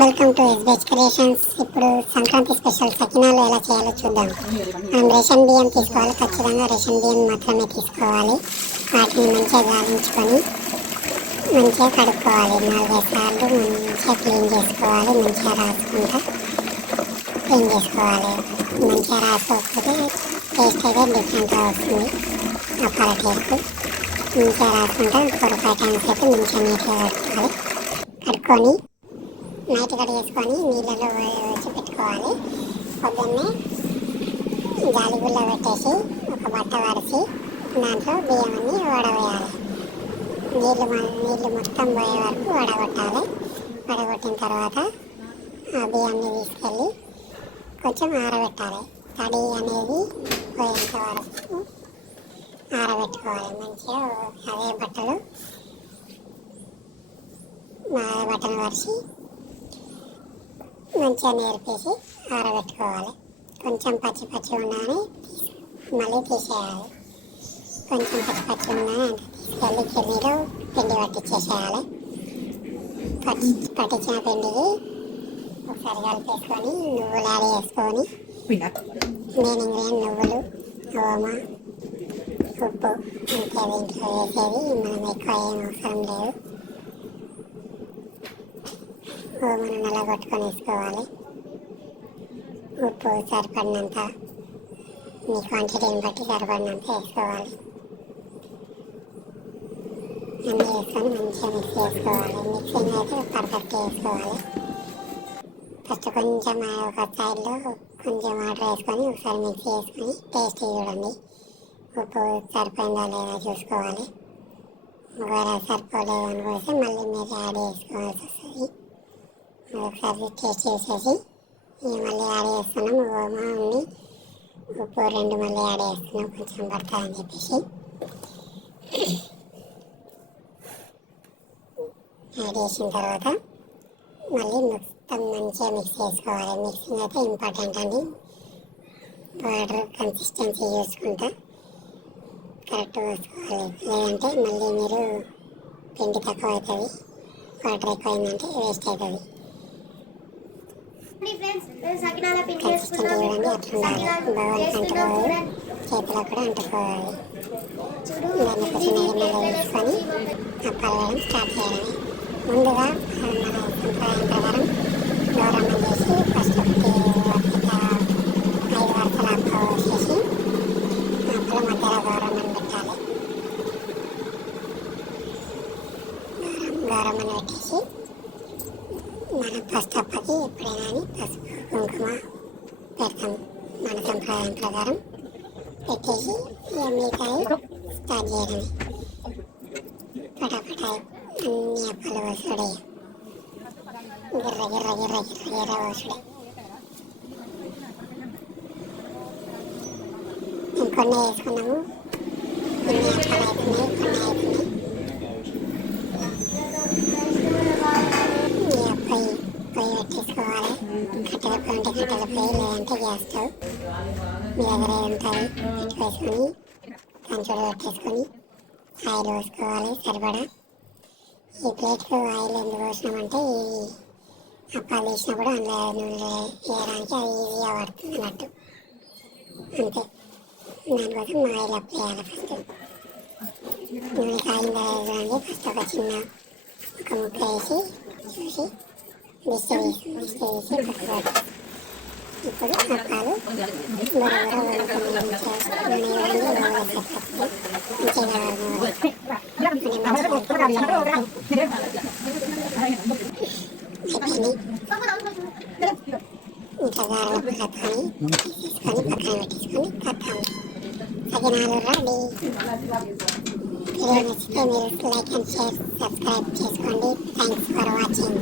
Welcome to ఎస్బెచ్ creations ఇప్పుడు Sankranti special సకినాలు ఎలా చేయాలో చూద్దాం. మనం రేషన్ బియ్యం తీసుకోవాలి. ఖచ్చితంగా రేషన్ బియ్యం మాత్రమే తీసుకోవాలి. వాటిని మంచిగా గాలించుకొని మంచిగా కడుక్కోవాలి. నాలుగైదు సార్లు మంచిగా క్లీన్ చేసుకోవాలి. మంచిగా రాసుకుంటా క్లీన్ చేసుకోవాలి. మంచిగా రాసుకోకపోతే టేస్ట్ అయితే డిఫరెంట్గా వస్తుంది. అప్పాల టేస్ట్ మంచిగా రాసుకుంటా ఫోర్ ఫైవ్ టైమ్స్ అయితే మంచిగా నీట్గా కట్టుకోవాలి కట్టుకొని నైట్ కడిగేసుకొని నీళ్ళలో వచ్చి పెట్టుకోవాలి పొద్దున్నే జాలిగుల్లో పెట్టేసి ఒక బట్ట వరిసి దాంట్లో బియ్యం అన్ని వడవేయాలి. నీళ్ళు నీళ్ళు మొత్తం పోయే వరకు వడగొట్టాలి. వడగొట్టిన తర్వాత ఆ బియ్యాన్ని తీసుకెళ్ళి కొంచెం ఆరబెట్టాలి. తడి అనేది పోయేంత వరకు ఆరబెట్టుకోవాలి. మంచిగా అదే బట్టలు మా బట్టలు వరిసి మంచిగా నేర్పేసి ఆరబెట్టుకోవాలి. కొంచెం పచ్చి పచ్చి ఉండగానే మళ్ళీ తీసేయాలి. కొంచెం పచ్చి పచ్చి ఉండగానే తీసుకెళ్ళి కిన్నీలో పిండి పట్టించేసేయాలి పట్టి పట్టించిన పిండికి ఒకసారి కలిపేసుకొని నువ్వులు యాడ్ చేసుకొని నేను ఇంగ్రీడియంట్ నువ్వులు ఓమ ఉప్పు అంతే. దీంట్లో వేసేది మనం ఎక్కువ ఏం అవసరం లేదు. ఓమను నల్లగొట్టుకొని వేసుకోవాలి. ఉప్పు సరిపడినంత మీ క్వాంటిటీని బట్టి సరిపడినంత వేసుకోవాలి. అన్నీ వేసుకొని మంచిగా మిక్స్ చేసుకోవాలి. మిక్సింగ్ అయితే పర్ఫెక్ట్గా వేసుకోవాలి. ఫస్ట్ కొంచెం ఒక సైడ్లో కొంచెం వాటర్ వేసుకొని ఒకసారి మిక్స్ చేసుకొని టేస్ట్ చూడండి. ఉప్పు సరిపోయిందా లేదా చూసుకోవాలి. ఒకవేళ సరిపోలేదు అనుకోస్తే మళ్ళీ మీరు యాడ్ చేసుకోవాల్సి వస్తుంది. ఒకసారి టేస్ట్ చేసేసి మళ్ళీ యాడ్ చేస్తున్నాం ఓమా ఉంది ఉప్పు రెండు మళ్ళీ యాడ్ చేస్తున్నాం కొంచెం పడుతుందని చెప్పేసి. యాడ్ చేసిన తర్వాత మళ్ళీ మొత్తం మంచిగా మిక్స్ చేసుకోవాలి. మిక్సింగ్ అయితే ఇంపార్టెంట్ అండి. వాటర్ కన్సిస్టెన్సీ చూసుకుంటా కరెక్ట్ వేసుకోవాలి లేదంటే మళ్ళీ మీరు పిండి తక్కువ అవుతుంది వాటర్ ఎక్కువైందంటే వేస్ట్ అవుతుంది. కన్సిస్టెంట్ చూడండి చేసుకున్నాం. అంటుకోవాలి చేతిలో కూడా అంటుకోవాలి. దాన్ని కొంచెం మీద వేసుకొని స్టార్ట్ చేయడమే ముందుగా మన సంప్రదాయం ప్రకారం గౌరమ్మ చేసి ఫస్ట్ ఒకటి ఒక ఐదు వరుసల అప్ప వేసేసి అప్పల మధ్యలో గౌరమ్మని పెట్టాలి. గౌరమ్మ గౌరమ్మని పెట్టేసి మన ప్రస్తాపకి ఎప్పుడైనా అని పసుపు కుంకుమ పెడతాం మన సంప్రదాయం ప్రకారం. పెట్టేసి ఇక మిగతాయి స్టార్ట్ చేయడమే. పటాపటాయి అన్ని అప్పాలు వసుడే. గిర్ర గిర్ర గిర్ర గిర్ర గిర్ర వసుడే. ఇంకొన్నే వేసుకున్నాము. కొన్ని అప్పాలు అవుతున్నాయి కొన్ని అవుతున్నాయి ఈ అబ్బాయి పొయ్యి పెట్టేసుకోవాలి కట్టెల పొయ్యి ఉంటే కట్టెల పొయ్యి లేదంటే గ్యాస్ స్టవ్ మీ దగ్గర ఏది ఉంటుంది పెట్టుకేసుకొని కంచుడు పెట్టేసుకొని ఆయిల్ పోసుకోవాలి సరిపడా ఈ ప్లేట్కు ఆయిల్ ఎందుకు పోసినామంటే ఈ అప్పాలు వేసినప్పుడు అందులో నూనె వేయడానికి అది ఈజీగా పడుతుంది అన్నట్టు అంతే దానికోసం ఆయిల్ అప్లై చేయాలి ఫస్ట్ నూనె కాగిందా చూడండి ఫస్ట్ ఒక చిన్న ఒక ముక్క వేసి చూసి దిష్టి తీసి దిష్టి తీసి పట్టుకోవాలి ఇప్పుడు అప్పాలు అయిపోయింది ఇంకా గారెల తీసుకొని పక్కన పెట్టేసుకొని రెడీ వీడియో నచ్చితే మీరు లైక్ అండ్ షేర్ సబ్స్క్రైబ్ చేసుకోండి. Thanks for watching